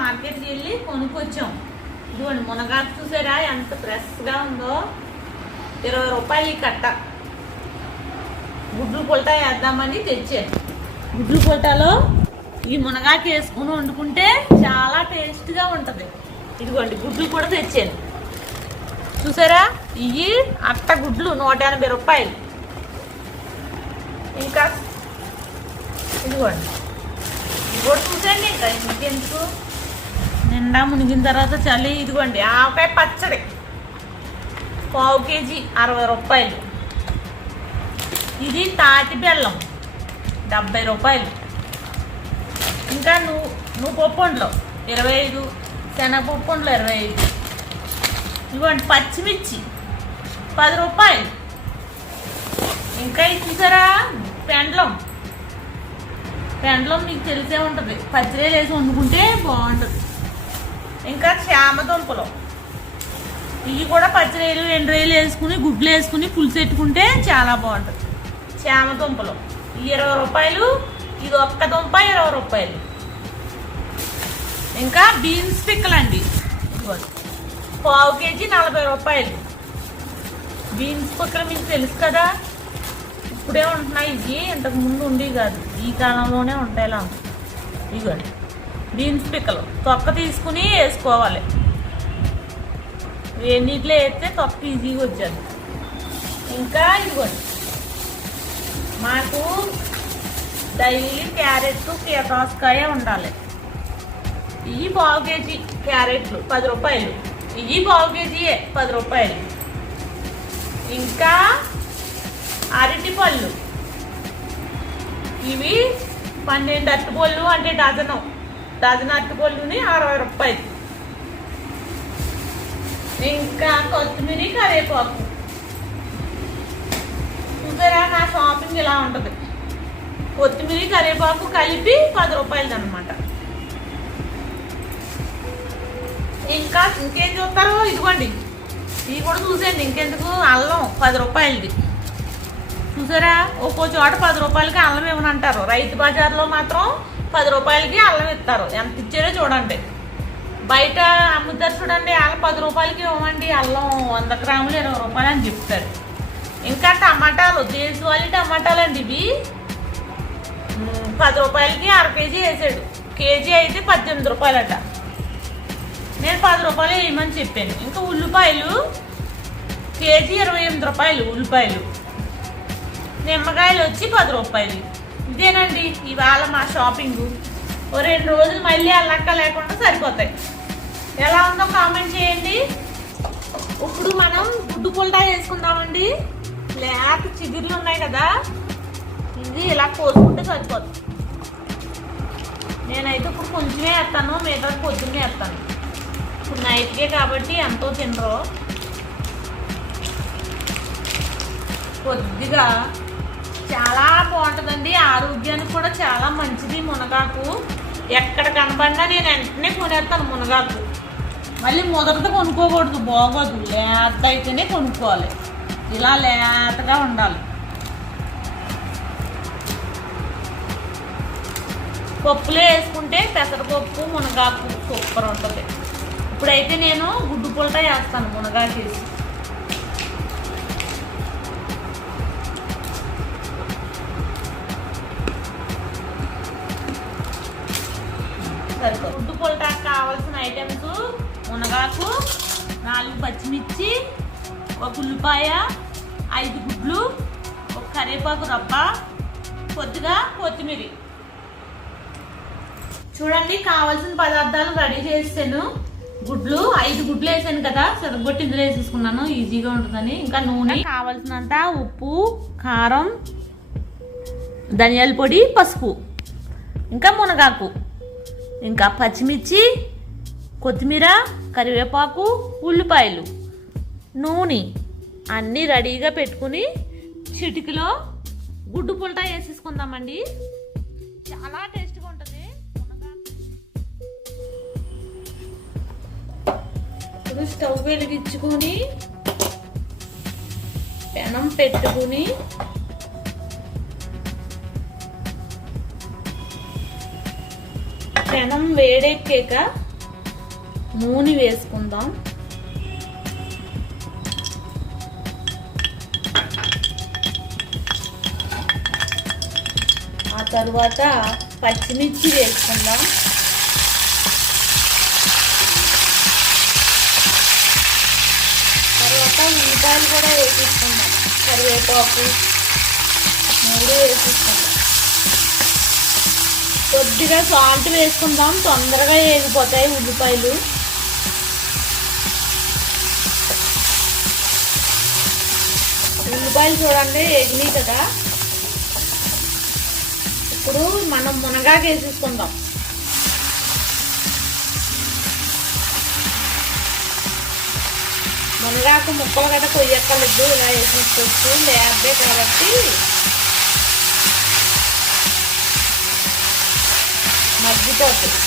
మార్కెట్కి వెళ్ళి కొనుక్కొచ్చాం. ఇదిగోండి మునగాకు చూసారా? ఎంత ఫ్రెష్గా ఉందో. ఇరవై రూపాయలు కట్ట. గుడ్లు పుల్టా వేద్దామని తెచ్చాను గుడ్లు పుల్టాలో ఈ మునగాకు వేసుకుని వండుకుంటే చాలా టేస్ట్గా ఉంటుంది. ఇదిగోండి గుడ్లు కూడా తెచ్చాను. చూసారా? ఇవి అట్ట గుడ్లు నూట ఎనభై రూపాయలు. ఇంకా ఇదిగోండి. ఇది కూడా చూసండి ఇంకా. ఇంకెందుకు నిండా మునిగిన తర్వాత చలి ఇదిగోండి ఆవకాయ పచ్చడి. పావు కేజీ అరవై రూపాయలు. ఇది తాటి బెల్లం డెబ్బై రూపాయలు. ఇంకా నువ్వు నువ్వు పప్పుండలో ఇరవై ఐదు శనగపప్పు వండలో ఇరవై ఐదు. ఇదిగోండి పచ్చిమిర్చి పది రూపాయలు. ఇంకా ఇచ్చేసారా పెండలం పెండ్లం. పెండ్లం మీకు తెలిసే ఉంటుంది. పచ్చిరేలు వేసి వండుకుంటే బాగుంటుంది. ఇంకా చేమ దుంపలు. ఇవి కూడా పచ్చిరేలు ఎండ్రేలు వేసుకుని గుడ్లు వేసుకుని పులుసు పెట్టుకుంటే చాలా బాగుంటుంది. చేమ దుంపలు. ఇవి ఇరవై రూపాయలు ఇది ఒక్క దుంప ఇరవై రూపాయలు. ఇంకా బీన్స్ పిక్కలండి. ఇదిగోండి. పావు కేజీ నలభై రూపాయలు. బీన్స్ పిక్కలు మీకు తెలుసు కదా? ఇప్పుడే ఉంటున్నాయి. ఇవి ఇంతకు ముందు ఉండేవి కాదు. ఈ కాలంలోనే ఉంటాయి ఇలా ఇదిగోండి బీన్స్ పిక్కలు. తొక్క తీసుకుని వేసుకోవాలి. వేడినీటిలో వేస్తే తొక్క ఈజీగా వచ్చేది. ఇంకా ఇదిగోండి. మాకు డైలీ క్యారెట్ దోసకాయ ఉండాలి. ఇవి పావు కేజీ క్యారెట్లు పది రూపాయలు. ఇవి పావు కేజీయే పది రూపాయలు. ఇంకా అరటి పళ్ళు ఇవి పన్నెండు అరటిపళ్ళు అంటే డజను. డజన్ అరటిపళ్ళుని అరవై రూపాయలు ఇంకా కొత్తిమీర కరివేపాకు. చూసారా నా షాపింగ్ ఇలా ఉంటుంది. కొత్తిమీర కరివేపాకు కలిపి పది రూపాయలు అనమాట ఇంకా ఇంకేం చూస్తారు ఇదిగోండి. ఇవి కూడా చూసేయండి ఇంకెందుకు? అల్లం పది రూపాయలది. చూసారా ఒక్కో చోట పది రూపాయలకి అల్లం ఇవ్వనంటారు రైతు బజార్లో మాత్రం పది రూపాయలకి అల్లం ఇస్తారు. ఎంత ఇచ్చారో చూడండి. బయట అమ్ముతారు చూడండి వాళ్ళ పది రూపాయలకి ఇవ్వండి అల్లం వంద గ్రాములు ఇరవై రూపాయలు అని చెప్తారు. ఇంకా టమాటాలు దేశవాళీ టమాటాలు అండి ఇవి పది రూపాయలకి అర కేజీ వేసాడు. కేజీ అయితే పద్దెనిమిది రూపాయలట. నేను పది రూపాయలు వేయమని చెప్పాను. ఇంకా ఉల్లిపాయలు కేజీ ఇరవై ఎనిమిది రూపాయలు ఉల్లిపాయలు. నిమ్మకాయలు వచ్చి పది రూపాయలు. ఇదేనండి ఇవాళ మా షాపింగ్. ఓ రెండు రోజులు మళ్ళీ అల్లక్క లేకుండా సరిపోతాయి. ఎలా ఉందో కామెంట్ చేయండి. ఇప్పుడు మనం గుడ్డు పుల్టా వేసుకుందామండి. లేత చిగుర్లు ఉన్నాయి కదా ఇది ఇలా కోసుకుంటే సరిపోతుంది నేనైతే ఇప్పుడు కొంచెమే వేస్తాను మిగతా పొద్దున్నే వేస్తాను. ఇప్పుడు నైట్కే కాబట్టి ఎంతో తినరు. కొద్దిగా చాలా బాగుంటుందండి. ఆరోగ్యానికి కూడా చాలా మంచిది మునగాకు. ఎక్కడ కనబడినా నేను వెంటనే కొనేస్తాను మునగాకు. మళ్ళీ మొదట కొనుక్కోకూడదు బాగోదు. లేత అయితేనే కొనుక్కోవాలి. ఇలా లేతగా ఉండాలి. పప్పులో వేసుకుంటే పెసరపప్పు మునగాకు సూపర్ ఉంటుంది. ఇప్పుడైతే నేను గుడ్డు పుల్టా వేస్తాను మునగాకు వేసి. పుల్టాకు కావాల్సిన ఐటమ్స్ మునగాకు నాలుగు పచ్చిమిర్చి ఒక ఉల్లిపాయ ఐదు గుడ్లు ఒక కరివేపాకు రబ్బ కొద్దిగా కొత్తిమీర. చూడండి కావాల్సిన పదార్థాలు రెడీ చేసాను గుడ్లు ఐదు గుడ్లు వేసాను కదా చెరగొట్టి ఇందులో వేసేసుకున్నాను. ఈజీగా ఉంటుందని. ఇంకా నూనె. కావాల్సినంత ఉప్పు కారం ధనియాల పొడి పసుపు. ఇంకా మునగాకు. ఇంకా పచ్చిమిర్చి కొత్తిమీర కరివేపాకు ఉల్లిపాయలు నూనె అన్నీ రెడీగా పెట్టుకుని చిటికలో గుడ్డు పుల్టా వేసేసుకుందామండి. చాలా టేస్ట్గా ఉంటుంది. ఇప్పుడు స్టవ్ వెలిగించుకొని పెనం పెట్టుకుని పెనం వేడెక్కాక నూనె వేసుకుందాం. ఆ తరువాత పచ్చిమిర్చి వేసుకుందాం. తర్వాత ఉల్లిపాయలు కూడా వేసేసుకుందాం. కరివేపాకు మూడు వేసేసుకుందాం. కొద్దిగా సాల్ట్ వేసుకుందాం. తొందరగా వేగిపోతాయి ఉల్లిపాయలు. ఉల్లిపాయలు చూడండి వేగినాయి కదా. ఇప్పుడు మనం మునగాకు వేసేసుకుందాం. మునగాకు ముక్కలు కదా కొయ్యక్కర్లేదు ఇలా వేసేసుకోవచ్చు. లేదే కాబట్టి మగ్గిపోతుంది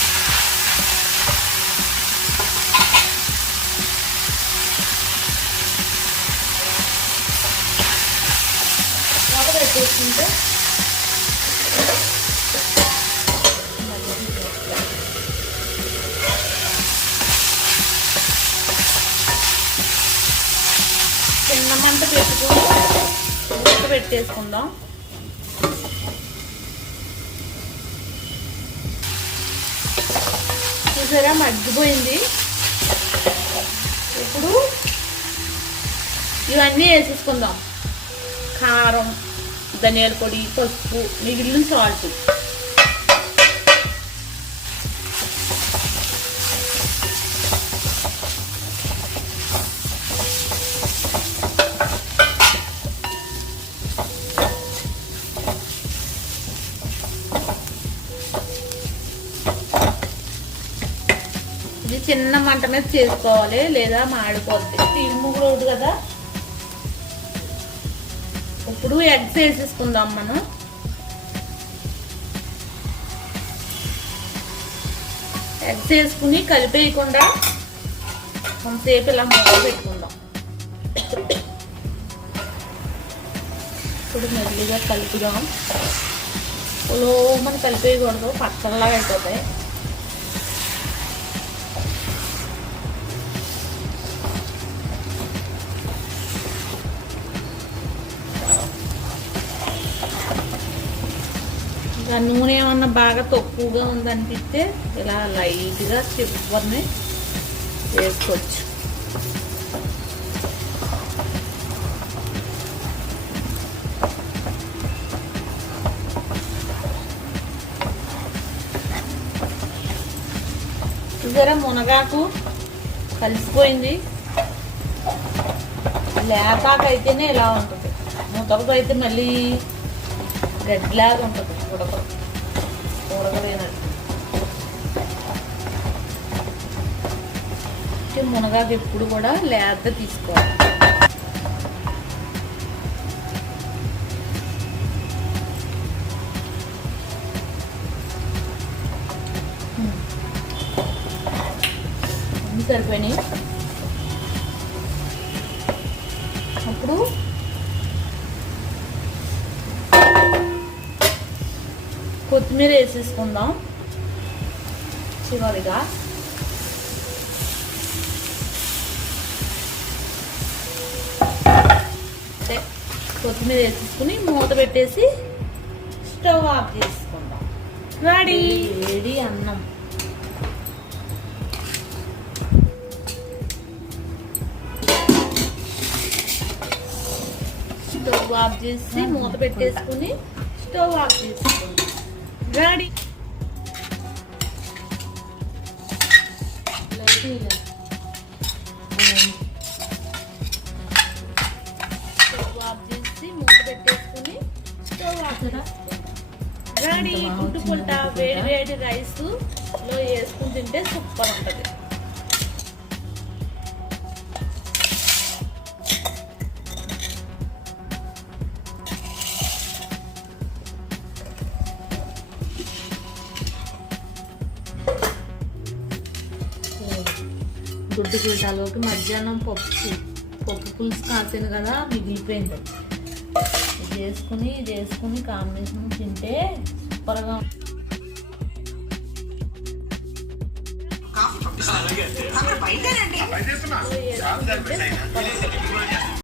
మూత పెట్టేసుకుంటే చిన్న మంట పెట్టుకుని మూత పెట్టేసుకుందాం. చూసారా? మగ్గిపోయింది. ఇప్పుడు ఇవన్నీ వేసేసుకుందాం. కారం ధనియాల పొడి పసుపు మిగిలిన సాల్ట్. చిన్న మంట మీద చేసుకోవాలి లేదా మాడిపోద్ది. స్టీల్ ముగ్గురు కదా. ఇప్పుడు ఎగ్స్ వేసేసుకుందాం మనం. ఎగ్స్ వేసుకుని కలిపేయకుండా కొంతసేపు ఇలా మూత పెట్టుకుందాం. ఇప్పుడు మెల్లిగా కలుపుదాం. లో మనం కలిపేయకూడదు పచ్చళ్ళలాగా అయిపోతాయి. నూనె ఏమన్నా బాగా తక్కువగా ఉందనిపిస్తే ఇలా లైట్గా చివరిని వేసుకోవచ్చు. చూసారా మునగాకు కలిసిపోయింది. లేపాకు అయితేనే ఇలా ఉంటుంది. ముతకతో అయితే మళ్ళీ గడ్డిలాగా ఉంటుంది. ఉడక ఉడకలేనట్టు మునగాకు ఎప్పుడు కూడా లేత తీసుకోవాలి సరిపోయినాయి అప్పుడు కొత్తిమీర వేసేసుకుందాం. చివరిగా. అంటే కొత్తిమీర వేసేసుకుని మూత పెట్టేసి స్టవ్ ఆఫ్ చేసుకుందాం. రెడీ. వేడి అన్నం. స్టవ్ ఆఫ్ చేసి మూత పెట్టేసుకుని స్టవ్ ఆఫ్ చేసుకుందాం. రెడీ స్టవ్ ఆఫ్ చేసి మూత పెట్టేసుకుని స్టవ్ ఆఫ్ రెడీ గుడ్డు పుల్ట వేడి వేడి రైస్లో వేసుకుని తింటే సూపర్ ఉంటది. గుడ్డు పుల్టాలోకి మధ్యాహ్నం పప్పు. పప్పు పులుసు కాసాను కదా మిగిలిపోయింది. ఇది వేసుకుని ఇది వేసుకుని కాంబినేషన్ తింటే సూపర్గా అలాగే